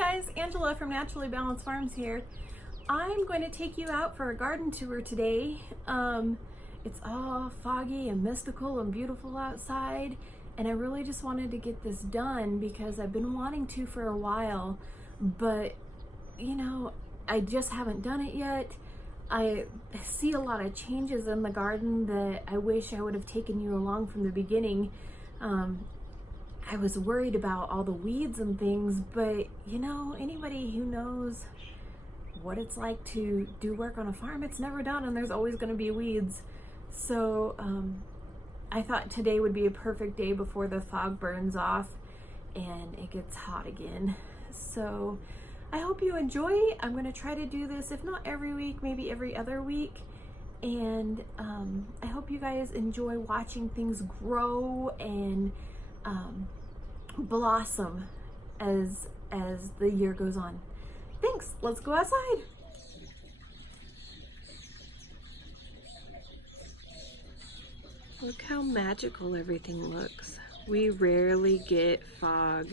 guys, Angela from Naturally Balanced Farms here. I'm going to take you out for a garden tour today. It's all foggy and mystical and beautiful outside, and I really just wanted to get this done because I've been wanting to for a while, but you know, I just haven't done it yet. I see a lot of changes in the garden that I wish I would have taken you along from the beginning. I was worried about all the weeds and things, but you know, anybody who knows what it's like to do work on a farm, it's never done and there's always going to be weeds. So I thought today would be a perfect day before the fog burns off and it gets hot again. So I hope you enjoy. I'm going to try to do this, if not every week, maybe every other week. And I hope you guys enjoy watching things grow and blossom as the year goes on. Thanks. Let's go outside. Look how magical everything looks. We rarely get fog.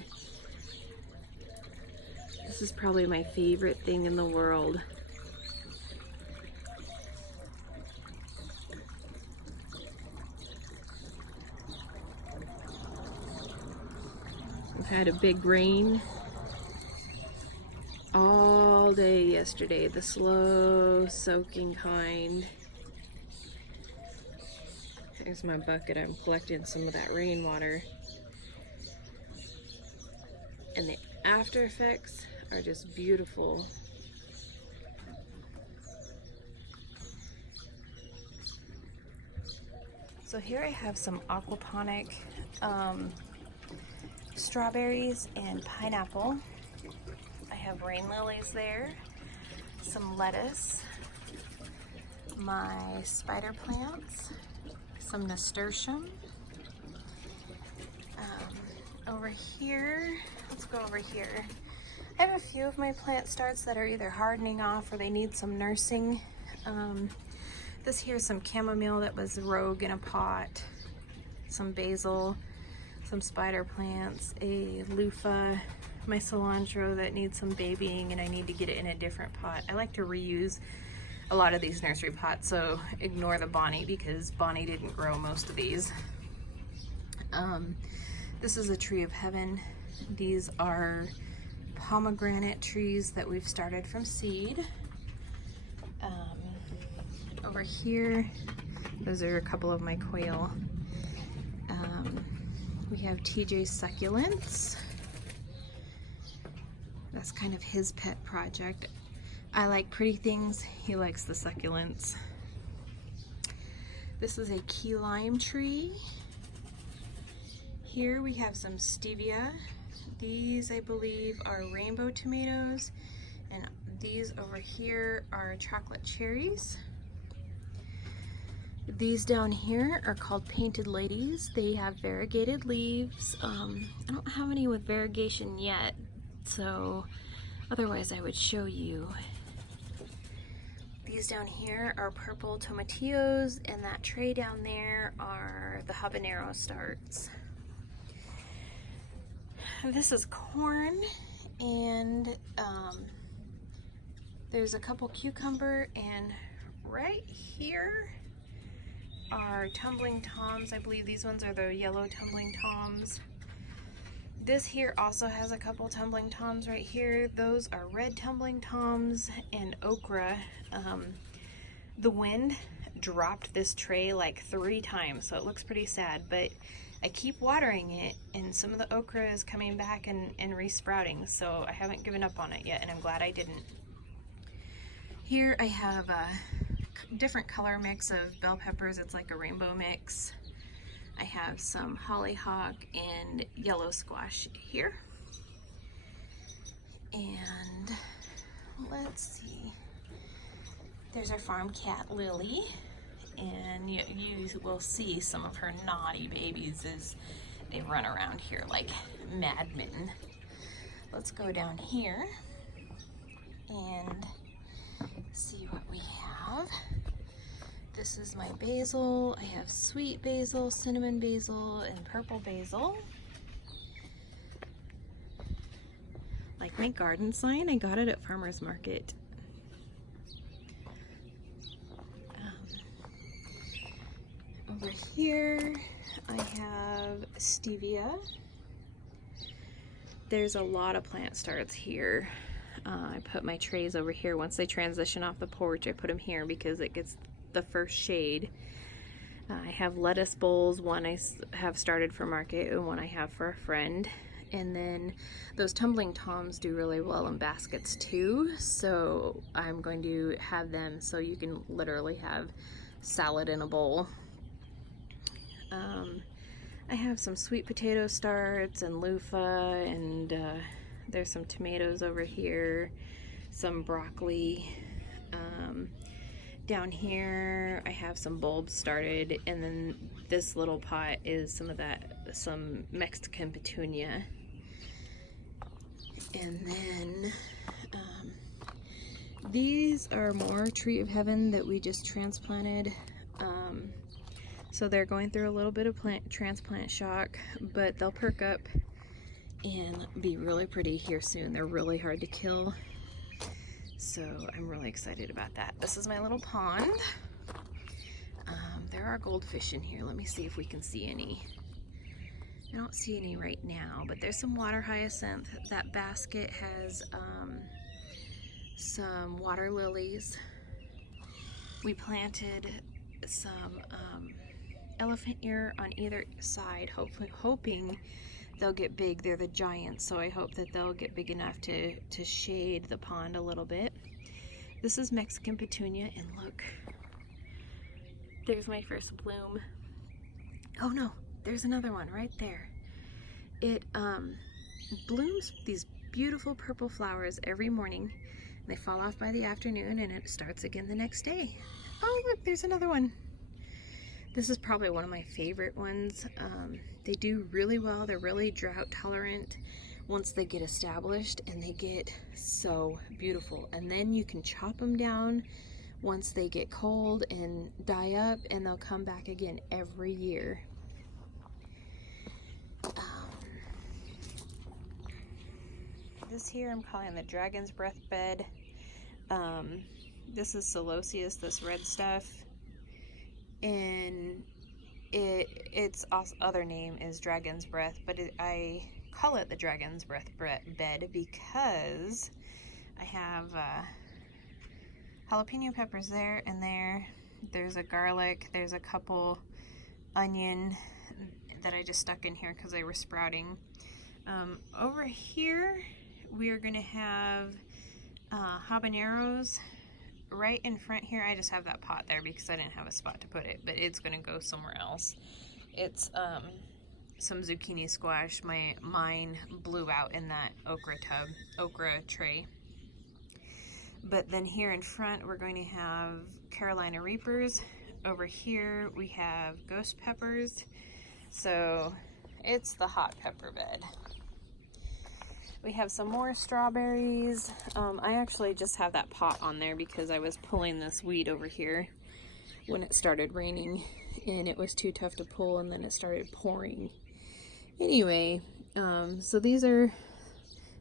This is probably my favorite thing in the world. We've had a big rain all day yesterday, the slow soaking kind. Here's my bucket. I'm collecting some of that rainwater. And the after effects are just beautiful. So here I have some aquaponic strawberries and pineapple. I have rain lilies there, some lettuce, my spider plants, some nasturtium. Over here, let's go over here. I have a few of my plant starts that are either hardening off or they need some nursing. This here is some chamomile that was rogue in a pot, some basil, some spider plants, a loofah, my cilantro that needs some babying and I need to get it in a different pot. I like to reuse a lot of these nursery pots, so ignore the Bonnie because Bonnie didn't grow most of these. This is a tree of heaven. These are pomegranate trees that we've started from seed. Over here, those are a couple of my quail. We have TJ's succulents. That's kind of his pet project. I like pretty things, he likes the succulents. This is a key lime tree. Here we have some stevia. These I believe are rainbow tomatoes, and these over here are chocolate cherries. These down here are called painted ladies. They have variegated leaves. I don't have any with variegation yet, so otherwise I would show you. These down here are purple tomatillos, and that tray down there are the habanero starts. This is corn, and there's a couple cucumber, and right here are tumbling toms. I believe these ones are the yellow tumbling toms. This here also has a couple tumbling toms right here. Those are red tumbling toms and okra. The wind dropped this tray like 3 times, so it looks pretty sad, but I keep watering it and some of the okra is coming back and re-sprouting, so I haven't given up on it yet, and I'm glad I didn't. Here I have a different color mix of bell peppers. It's like a rainbow mix. I have some hollyhock and yellow squash here. And let's see. There's our farm cat Lily, and you will see some of her naughty babies as they run around here like madmen. Let's go down here and see what we have. This is my basil. I have sweet basil, cinnamon basil, and purple basil. Like my garden sign. I got it at Farmer's Market. Over here I have stevia. There's a lot of plant starts here. I put my trays over here. Once they transition off the porch, I put them here because it gets the first shade. I have lettuce bowls, one I have started for market and one I have for a friend. And then those tumbling toms do really well in baskets too, so I'm going to have them so you can literally have salad in a bowl. I have some sweet potato starts and loofah, and there's some tomatoes over here, some broccoli. Down here I have some bulbs started, and then this little pot is some Mexican petunia. And then these are more Tree of Heaven that we just transplanted. So they're going through a little bit of transplant shock, but they'll perk up and be really pretty here soon. They're really hard to kill, so I'm really excited about that. This is my little pond. There are goldfish in here. Let me see if we can see any. I don't see any right now, but there's some water hyacinth. That basket has some water lilies. We planted some elephant ear on either side, hoping they'll get big. They're the giants, so I hope that they'll get big enough to shade the pond a little bit. This is Mexican petunia, and look, there's my first bloom. Oh no, there's another one right there. It blooms these beautiful purple flowers every morning. They fall off by the afternoon and it starts again the next day. Oh look, there's another one. This is probably one of my favorite ones. They do really well. They're really drought tolerant once they get established, and they get so beautiful. And then you can chop them down once they get cold and die up, and they'll come back again every year. This here I'm calling the Dragon's Breath bed. This is Celoseus, this red stuff, and its other name is Dragon's Breath, but I call it the Dragon's Breath bed because I have jalapeno peppers there and there. There's a garlic, there's a couple onion that I just stuck in here because they were sprouting. Over here we are going to have habaneros. Right in front here, I just have that pot there because I didn't have a spot to put it, but it's going to go somewhere else. It's some zucchini squash. Mine blew out in that okra tray. But then here in front, we're going to have Carolina Reapers. Over here, we have ghost peppers. So it's the hot pepper bed. We have some more strawberries. I actually just have that pot on there because I was pulling this weed over here when it started raining and it was too tough to pull, and then it started pouring. Anyway, so these are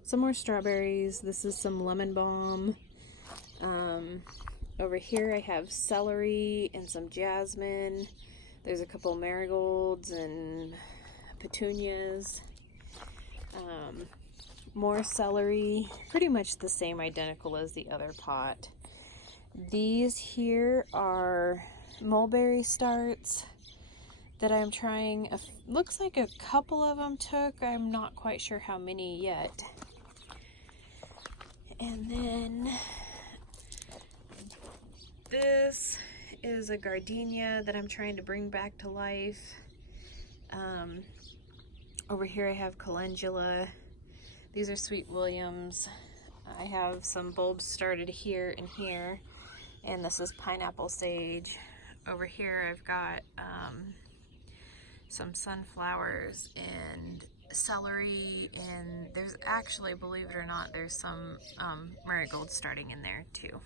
some more strawberries. This is some lemon balm. Over here I have celery and some jasmine. There's a couple marigolds and petunias. More celery, pretty much the same, identical as the other pot. These here are mulberry starts that I'm trying. Looks like a couple of them took. I'm not quite sure how many yet. And then this is a gardenia that I'm trying to bring back to life. Over here I have calendula. These are Sweet Williams. I have some bulbs started here and here, and this is pineapple sage. Over here I've got some sunflowers and celery, and there's actually, believe it or not, there's some marigolds starting in there too.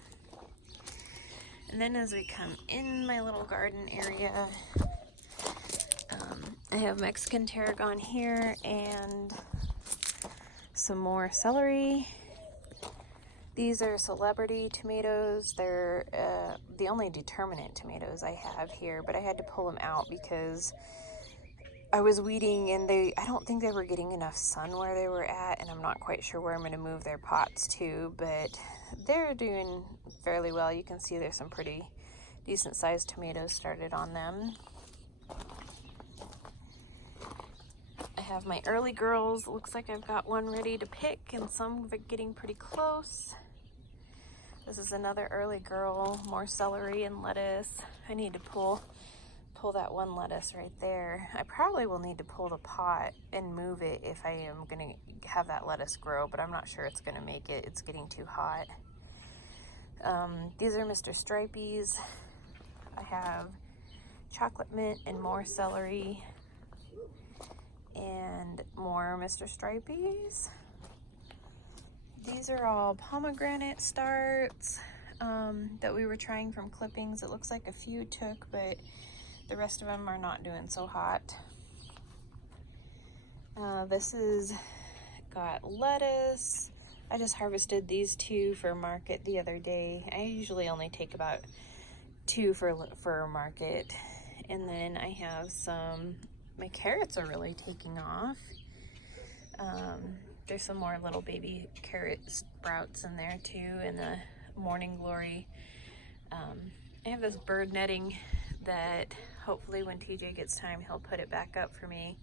And then as we come in my little garden area, I have Mexican tarragon here and some more celery These are celebrity tomatoes. They're the only determinate tomatoes I have here, but I had to pull them out because I was weeding and I don't think they were getting enough sun where they were at, and I'm not quite sure where I'm going to move their pots to, but they're doing fairly well. You can see there's some pretty decent sized tomatoes started on them. I have my early girls. Looks like I've got one ready to pick and some of it getting pretty close. This is another early girl, more celery and lettuce. I need to pull that one lettuce right there. I probably will need to pull the pot and move it if I am gonna have that lettuce grow, but I'm not sure it's gonna make it. It's getting too hot. These are Mr. Stripeys. I have chocolate mint and more celery and more Mr. Stripeys. These are all pomegranate starts that we were trying from clippings. It looks like a few took, but the rest of them are not doing so hot. This is got lettuce. I just harvested these two for market the other day. I usually only take about 2 for market. And then I have my carrots are really taking off. There's some more little baby carrot sprouts in there too, and the morning glory. I have this bird netting that hopefully when TJ gets time, he'll put it back up for me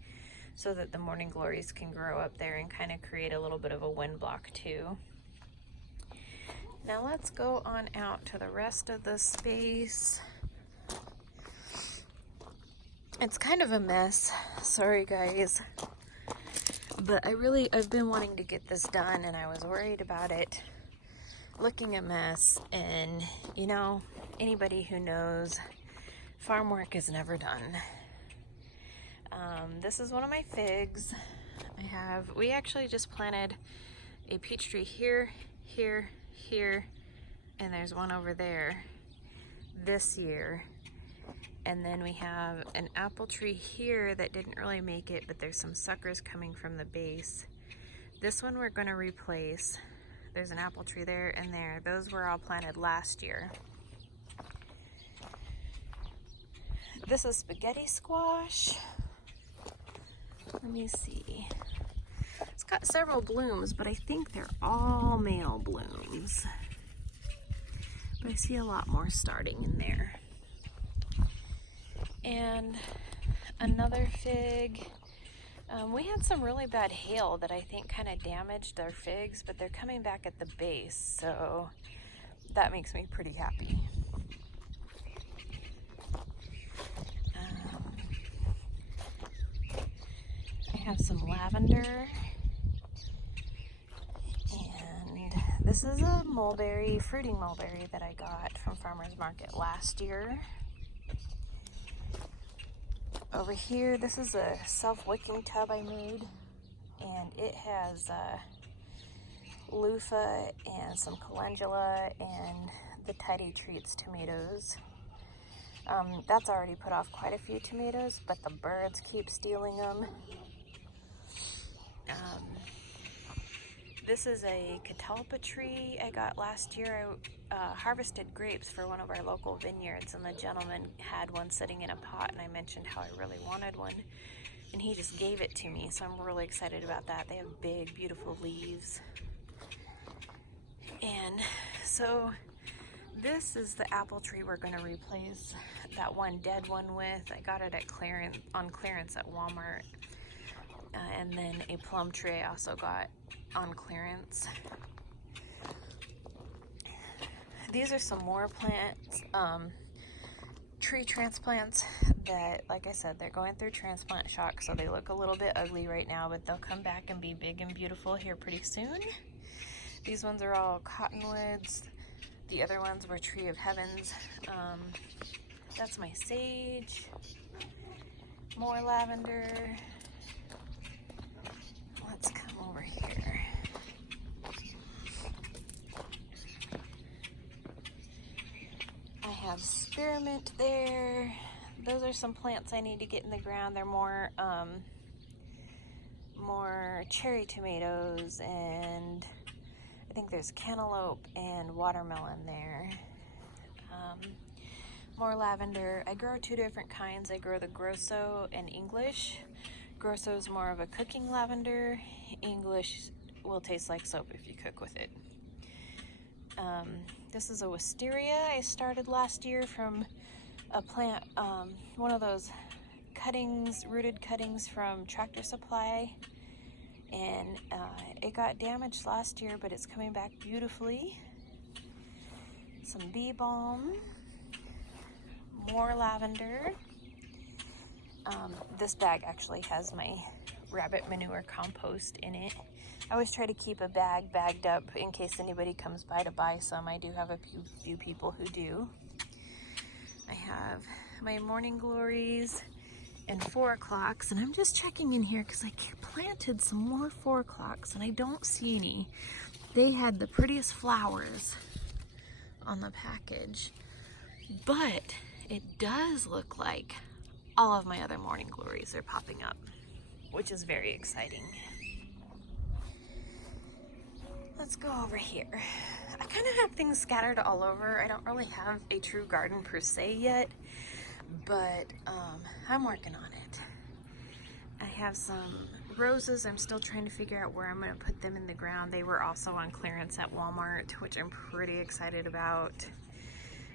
so that the morning glories can grow up there and kind of create a little bit of a wind block too. Now let's go on out to the rest of the space. It's kind of a mess, sorry guys, but I've been wanting to get this done, and I was worried about it looking a mess. And you know, anybody who knows, farm work is never done. This is one of my figs. We actually just planted a peach tree here, here, here, and there's one over there this year. And then we have an apple tree here that didn't really make it, but there's some suckers coming from the base. This one we're going to replace. There's an apple tree there and there. Those were all planted last year. This is spaghetti squash. Let me see. It's got several blooms, but I think they're all male blooms. But I see a lot more starting in there. And another fig. We had some really bad hail that I think kind of damaged our figs, but they're coming back at the base, so that makes me pretty happy. I have some lavender, and this is a mulberry, fruiting mulberry that I got from Farmer's Market last year. Over here, this is a self-wicking tub I made, and it has loofah and some calendula and the Tidy Treats tomatoes. That's already put off quite a few tomatoes, but the birds keep stealing them. This is a catalpa tree I got last year. I harvested grapes for one of our local vineyards, and the gentleman had one sitting in a pot, and I mentioned how I really wanted one, and he just gave it to me, so I'm really excited about that. They have big, beautiful leaves. And so this is the apple tree we're going to replace that one dead one with. I got it at on clearance at Walmart. And then a plum tree I also got on clearance. These are some more plants, tree transplants that, like I said, they're going through transplant shock, so they look a little bit ugly right now, but they'll come back and be big and beautiful here pretty soon. These ones are all cottonwoods. The other ones were tree of heavens. That's my sage. More lavender. Let's come over here. I have spearmint there. Those are some plants I need to get in the ground. They're more cherry tomatoes, and I think think there's cantaloupe and watermelon there. More lavender. I grow two different kinds. I grow the Grosso and English. Grosso is more of a cooking lavender. English will taste like soap if you cook with it. This is a wisteria I started last year from a plant, one of those cuttings, rooted cuttings from Tractor Supply, and it got damaged last year, but it's coming back beautifully. Some bee balm, more lavender. This bag actually has my rabbit manure compost in it. I always try to keep a bag bagged up in case anybody comes by to buy some. I do have a few people who do. I have my morning glories and 4 o'clocks, and I'm just checking in here because I planted some more 4 o'clocks and I don't see any. They had the prettiest flowers on the package, but it does look like all of my other morning glories are popping up, which is very exciting. Let's go over here. I kind of have things scattered all over. I don't really have a true garden per se yet, but I'm working on it. I have some roses. I'm still trying to figure out where I'm going to put them in the ground. They were also on clearance at Walmart, which I'm pretty excited about.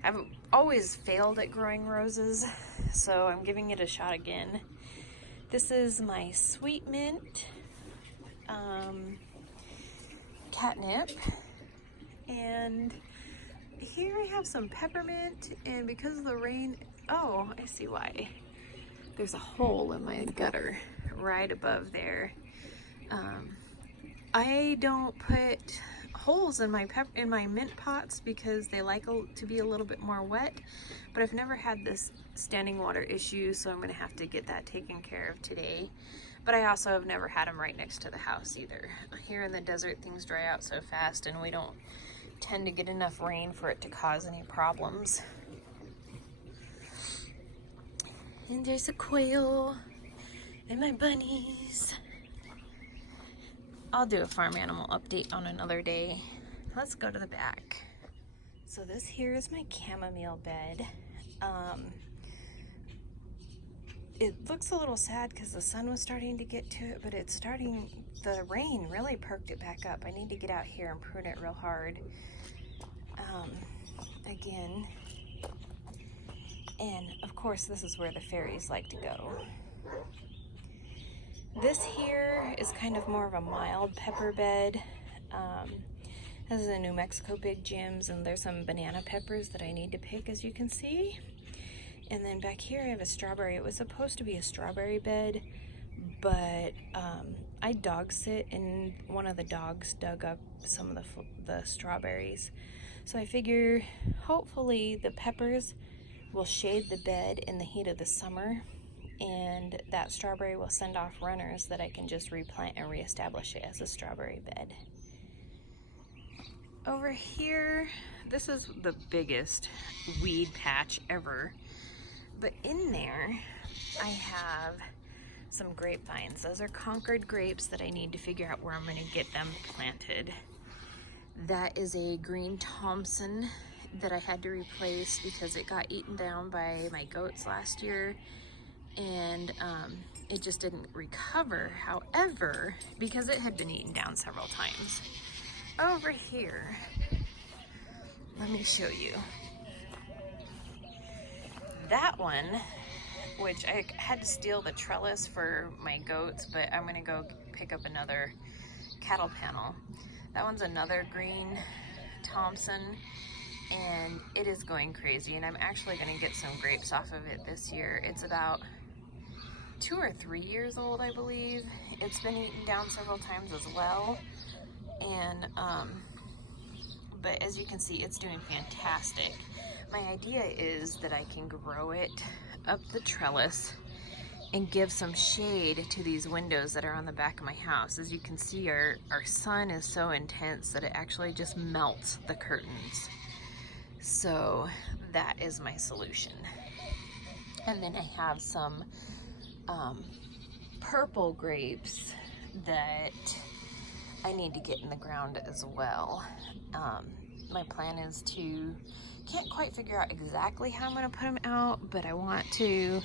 I've always failed at growing roses, so I'm giving it a shot again. This is my sweet mint catnip, and here I have some peppermint, and because of the rain, oh, I see why. There's a hole in my gutter right above there. I don't put holes in my mint pots because they like to be a little bit more wet, but I've never had this standing water issue, so I'm gonna have to get that taken care of today. But I also have never had them right next to the house either. Here in the desert, things dry out so fast and we don't tend to get enough rain for it to cause any problems. And there's a quail and my bunnies. I'll do a farm animal update on another day. Let's go to the back. So this here is my chamomile bed. It looks a little sad because the sun was starting to get to it, but the rain really perked it back up. I need to get out here and prune it real hard again. And of course, this is where the fairies like to go. This here is kind of more of a mild pepper bed. This is a New Mexico Big Jims, and there's some banana peppers that I need to pick, as you can see. And then back here I have a strawberry. It was supposed to be a strawberry bed, but I dog sit and one of the dogs dug up some of the strawberries. So I figure hopefully the peppers will shade the bed in the heat of the summer, and that strawberry will send off runners that I can just replant and reestablish it as a strawberry bed. Over here, this is the biggest weed patch ever. But in there, I have some grapevines. Those are Concord grapes that I need to figure out where I'm going to get them planted. That is a green Thompson that I had to replace because it got eaten down by my goats last year, and it just didn't recover. However, because it had been eaten down several times. Over here, let me show you. That one, which I had to steal the trellis for my goats, but I'm gonna go pick up another cattle panel. That one's another green Thompson, and it is going crazy, and I'm actually gonna get some grapes off of it this year. It's about 2 or 3 years old, I believe. It's been eaten down several times as well, and but as you can see, it's doing fantastic. My idea is that I can grow it up the trellis and give some shade to these windows that are on the back of my house. As you can see, our sun is so intense that it actually just melts the curtains. So that is my solution. And then I have some purple grapes that I need to get in the ground as well. My plan is to, can't quite figure out exactly how I'm going to put them out, but I want to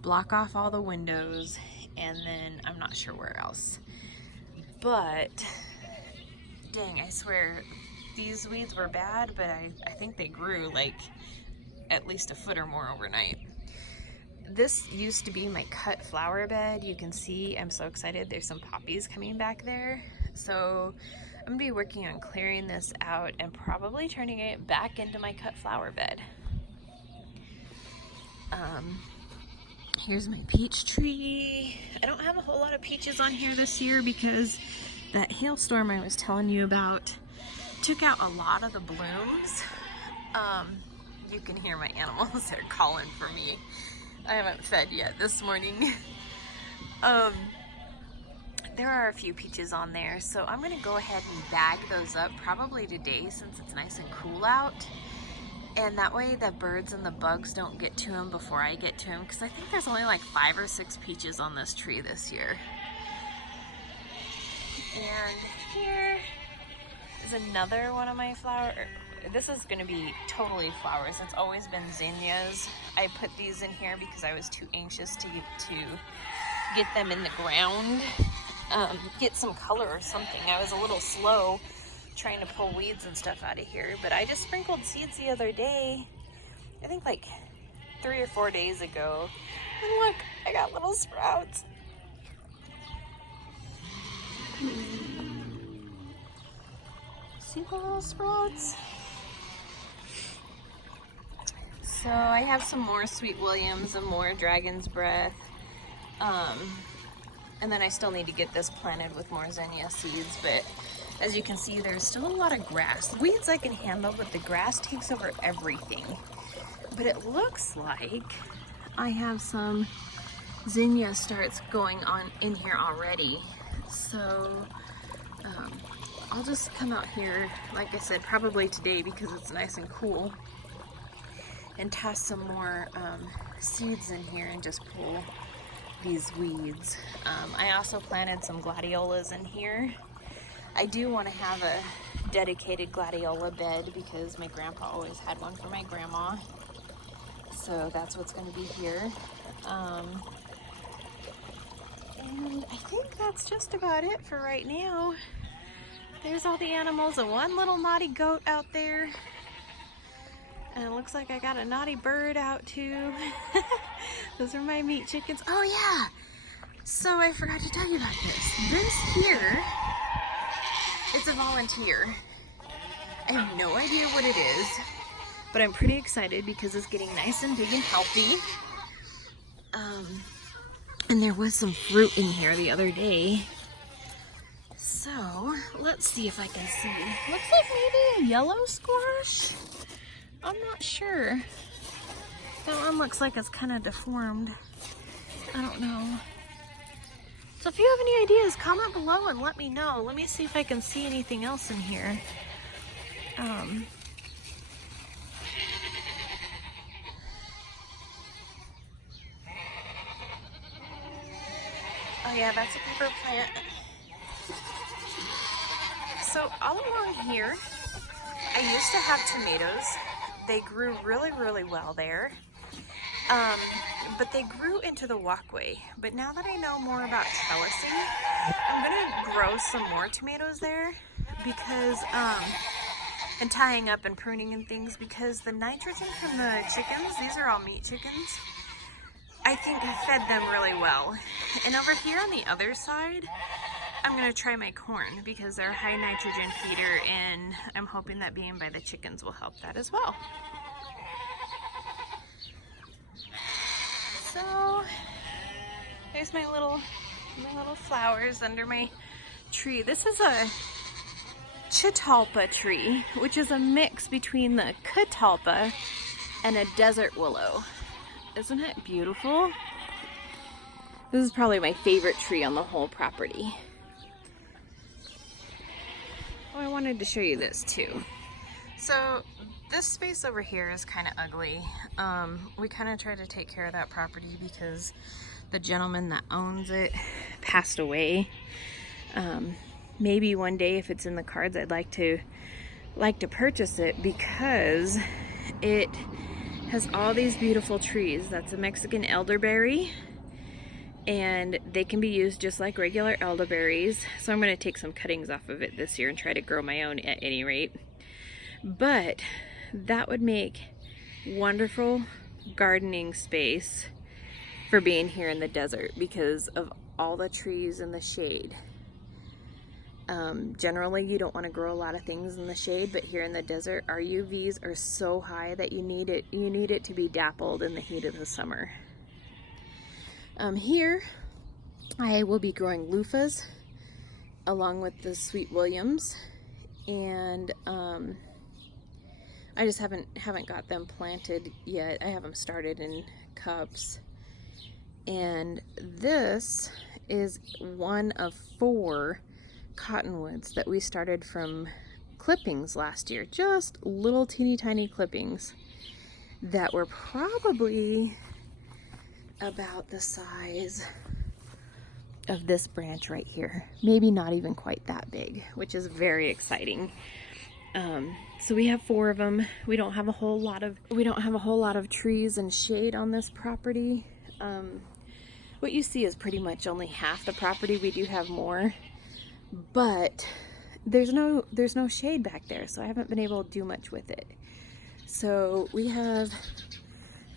block off all the windows, and then I'm not sure where else. But dang, I swear these weeds were bad, but I think they grew like at least a foot or more overnight. This used to be my cut flower bed. You can see I'm so excited. There's some poppies coming back there. So I'm gonna be working on clearing this out and probably turning it back into my cut flower bed. Here's my peach tree. I don't have a whole lot of peaches on here this year because that hailstorm I was telling you about took out a lot of the blooms. You can hear my animals, they're calling for me. I haven't fed yet this morning. There are a few peaches on there, so I'm gonna go ahead and bag those up probably today since it's nice and cool out. And that way the birds and the bugs don't get to them before I get to them, because I think there's only like 5 or 6 peaches on this tree this year. And here is another one of my flowers. This is going to be totally flowers. It's always been zinnias. I put these in here because I was too anxious to get them in the ground, get some color or something. I was a little slow trying to pull weeds and stuff out of here, but I just sprinkled seeds the other day, I think like 3 or 4 days ago, and look, I got little sprouts. See the little sprouts? So I have some more Sweet Williams and more Dragon's Breath, and then I still need to get this planted with more zinnia seeds, but as you can see, there's still a lot of grass. Weeds I can handle, but the grass takes over everything. But it looks like I have some zinnia starts going on in here already. So I'll just come out here, like I said, probably today because it's nice and cool, and toss some more seeds in here and just pull these weeds. I also planted some gladiolas in here. I do want to have a dedicated gladiola bed because my grandpa always had one for my grandma. So that's what's going to be here. And I think that's just about it for right now. There's all the animals and one little naughty goat out there. And it looks like I got a naughty bird out too. Those are my meat chickens. Oh yeah! So I forgot to tell you about this. This here, it's a volunteer. I have no idea what it is, but I'm pretty excited because it's getting nice and big and healthy. And there was some fruit in here the other day. So let's see if I can see. Looks like maybe a yellow squash. I'm not sure. That one looks like it's kind of deformed. I don't know. So if you have any ideas, comment below and let me know. Let me see if I can see anything else in here. Oh yeah, that's a pepper plant. So all along here, I used to have tomatoes. They grew really, really well there. But they grew into the walkway. But now that I know more about trellising, I'm gonna grow some more tomatoes there because, and tying up and pruning and things, because the nitrogen from the chickens, these are all meat chickens, I think I fed them really well. And over here on the other side, I'm gonna try my corn because they're a high nitrogen feeder, and I'm hoping that being by the chickens will help that as well. So there's my little flowers under my tree. This is a chitalpa tree, which is a mix between the catalpa and a desert willow. Isn't it beautiful? This is probably my favorite tree on the whole property. Oh, I wanted to show you this too. So this space over here is kind of ugly. We kind of tried to take care of that property because the gentleman that owns it passed away. maybe one day, if it's in the cards, I'd like to purchase it because it has all these beautiful trees. That's a Mexican elderberry, and they can be used just like regular elderberries. So I'm going to take some cuttings off of it this year and try to grow my own at any rate. But that would make wonderful gardening space for being here in the desert because of all the trees and the shade. Generally, you don't want to grow a lot of things in the shade, but here in the desert, our UVs are so high that you need it to be dappled in the heat of the summer. Here, I will be growing loofahs along with the Sweet Williams, and I just haven't got them planted yet. I have them started in cups. And this is one of 4 cottonwoods that we started from clippings last year. Just little teeny tiny clippings that were probably about the size of this branch right here. Maybe not even quite that big, which is very exciting. So we have 4 of them. We don't have a whole lot of trees and shade on this property. What you see is pretty much only half the property. We do have more, but there's no shade back there, so I haven't been able to do much with it. So we have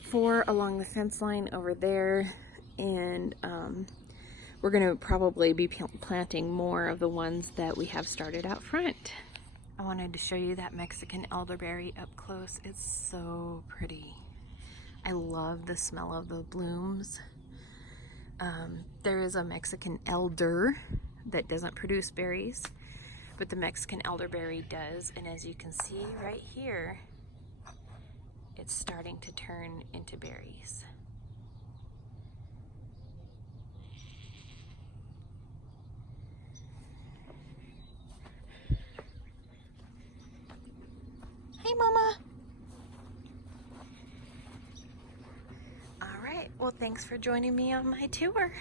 4 along the fence line over there, and we're going to probably be planting more of the ones that we have started out front. I wanted to show you that Mexican elderberry up close. It's so pretty. I love the smell of the blooms. There is a Mexican elder that doesn't produce berries, but the Mexican elderberry does, and as you can see right here, it's starting to turn into berries. Hey, Mama. All right, well, thanks for joining me on my tour.